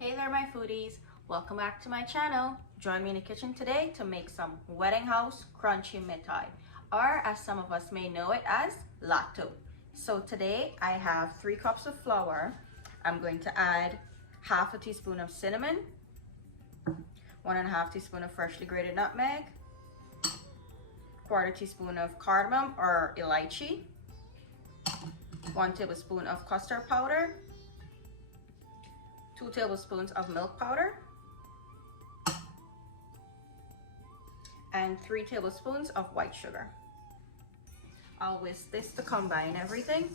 Hey there my foodies, welcome back to my channel. Join me in the kitchen today to make some wedding house crunchy mithai, or as some of us may know it as latto. So today I have 3 cups of flour. I'm going to add half a teaspoon of cinnamon, 1.5 teaspoon of freshly grated nutmeg, 1/4 teaspoon of cardamom or elaichi, 1 tablespoon of custard powder, 2 tablespoons of milk powder, and 3 tablespoons of white sugar. I'll whisk this to combine everything.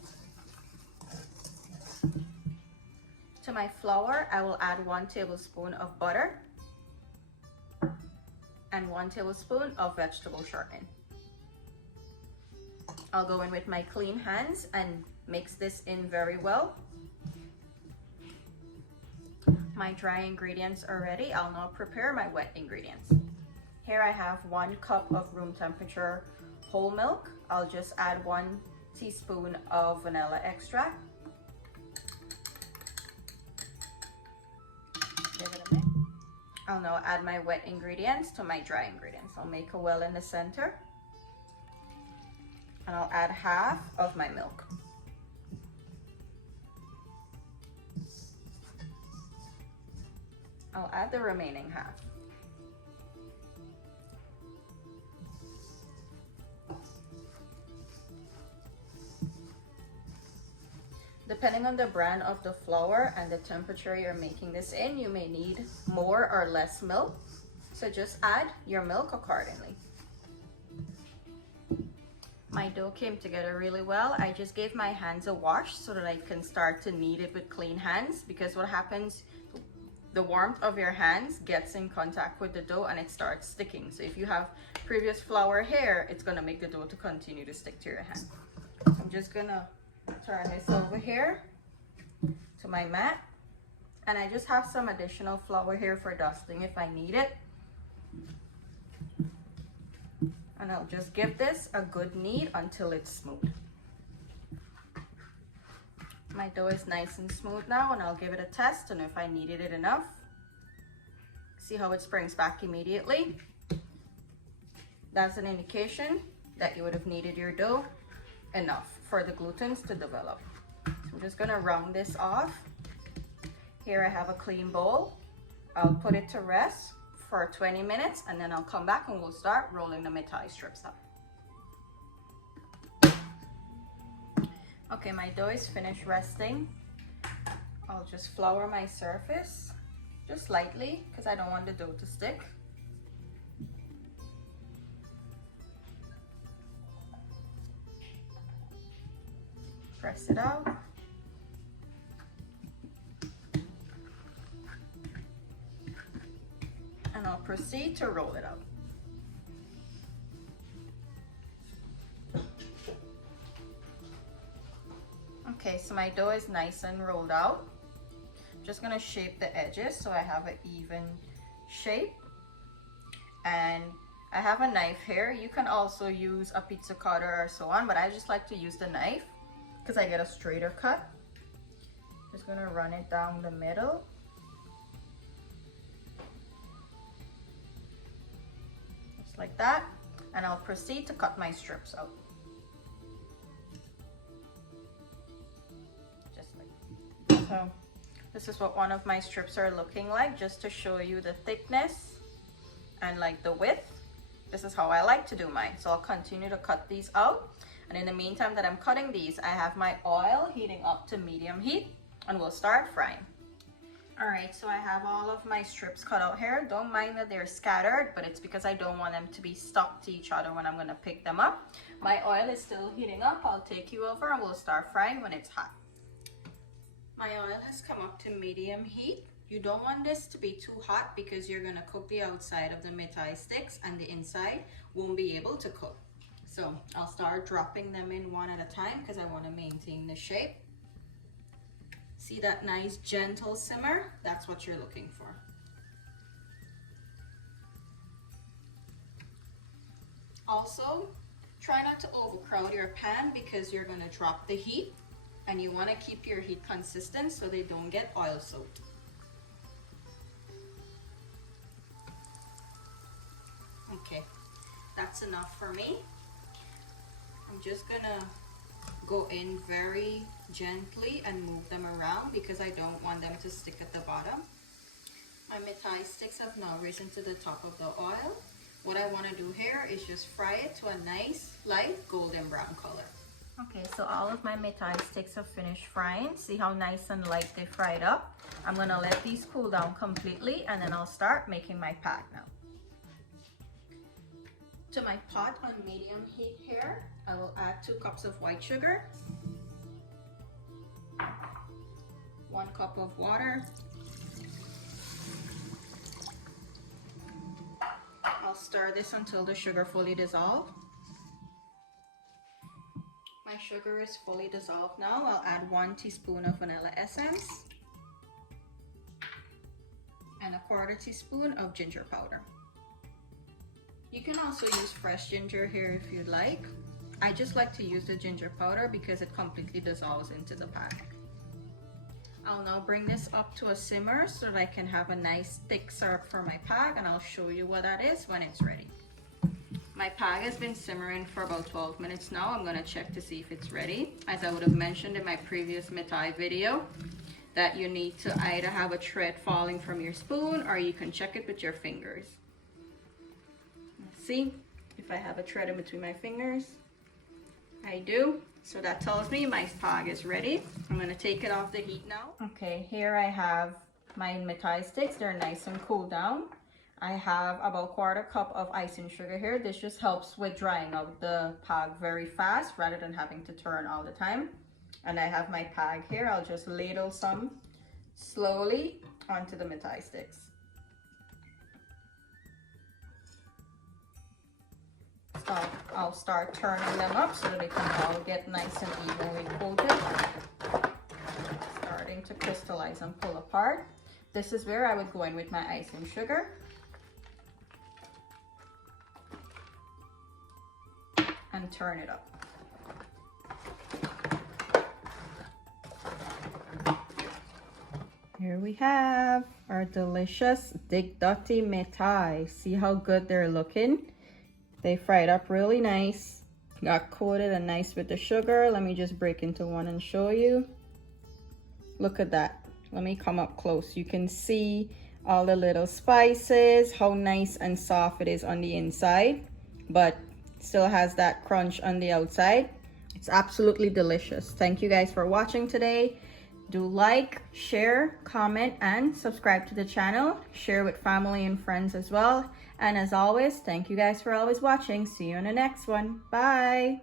To my flour, I will add 1 tablespoon of butter and 1 tablespoon of vegetable shortening. I'll go in with my clean hands and mix this in very well. My dry ingredients are ready. I'll now prepare my wet ingredients. Here I have 1 cup of room temperature whole milk. I'll just add 1 teaspoon of vanilla extract. Give it a mix. I'll now add my wet ingredients to my dry ingredients. I'll make a well in the center. And I'll add half of my milk. I'll add the remaining half. Depending on the brand of the flour and the temperature you're making this in, you may need more or less milk. So just add your milk accordingly. My dough came together really well. I just gave my hands a wash so that I can start to knead it with clean hands, because what happens, the warmth of your hands gets in contact with the dough and it starts sticking. So if you have previous flour here, it's gonna make the dough to continue to stick to your hand. I'm just gonna turn this over here to my mat, and I just have some additional flour here for dusting if I need it. And I'll just give this a good knead until it's smooth. My dough is nice and smooth now, and I'll give it a test, and if I needed it enough, see how it springs back immediately. That's an indication that you would have kneaded your dough enough for the glutens to develop. So I'm just gonna round this off. Here I have a clean bowl. I'll put it to rest for 20 minutes, and then I'll come back and we'll start rolling the mithai strips up. Okay, my dough is finished resting. I'll just flour my surface, just lightly, because I don't want the dough to stick. Press it out. And I'll proceed to roll it out. Okay, so my dough is nice and rolled out. I'm just gonna shape the edges so I have an even shape. And I have a knife here. You can also use a pizza cutter or so on, but I just like to use the knife because I get a straighter cut. Just gonna run it down the middle. Just like that. And I'll proceed to cut my strips out. So this is what one of my strips are looking like, just to show you the thickness and like the width. This is how I like to do mine. So I'll continue to cut these out. And in the meantime that I'm cutting these, I have my oil heating up to medium heat, and we'll start frying. All right, so I have all of my strips cut out here. Don't mind that they're scattered, but it's because I don't want them to be stuck to each other when I'm gonna pick them up. My oil is still heating up. I'll take you over and we'll start frying when it's hot. My oil has come up to medium heat. You don't want this to be too hot because you're gonna cook the outside of the mithai sticks and the inside won't be able to cook. So I'll start dropping them in one at a time because I wanna maintain the shape. See that nice gentle simmer? That's what you're looking for. Also, try not to overcrowd your pan because you're gonna drop the heat. And you want to keep your heat consistent so they don't get oil soaked. Okay, that's enough for me. I'm just gonna go in very gently and move them around because I don't want them to stick at the bottom. My Mithai sticks have now risen to the top of the oil. What I want to do here is just fry it to a nice light golden brown color. Okay, so all of my Mithai sticks have finished frying. See how nice and light they fried up? I'm gonna let these cool down completely and then I'll start making my Phag now. To my pot on medium heat here, I will add 2 cups of white sugar, 1 cup of water. I'll stir this until the sugar fully dissolves. My sugar is fully dissolved now. I'll add 1 teaspoon of vanilla essence and a 1/4 teaspoon of ginger powder. You can also use fresh ginger here if you'd like. I just like to use the ginger powder because it completely dissolves into the Phag. I'll now bring this up to a simmer so that I can have a nice thick syrup for my Phag, and I'll show you what that is when it's ready. My Phag has been simmering for about 12 minutes now. I'm gonna check to see if it's ready. As I would have mentioned in my previous Mithai video, that you need to either have a thread falling from your spoon or you can check it with your fingers. See if I have a thread in between my fingers. I do. So that tells me my Phag is ready. I'm gonna take it off the heat now. Okay, here I have my Mithai sticks. They're nice and cooled down. I have about 1/4 cup of icing sugar here. This just helps with drying out the Phag very fast rather than having to turn all the time. And I have my Phag here. I'll just ladle some slowly onto the Mithai sticks. So I'll start turning them up so that they can all get nice and evenly coated. Starting to crystallize and pull apart. This is where I would go in with my icing sugar. And turn it up. Here we have our delicious Dutty Mithai. See how good they're looking? They fried up really nice, got coated and nice with the sugar. Let me just break into one and show you. Look at that. Let me come up close. You can see all the little spices, how nice and soft it is on the inside, but still has that crunch on the outside. It's absolutely delicious. Thank you guys for watching today. Do like, share, comment, and subscribe to the channel. Share with family and friends as well. And as always, thank you guys for always watching. See you in the next one. Bye.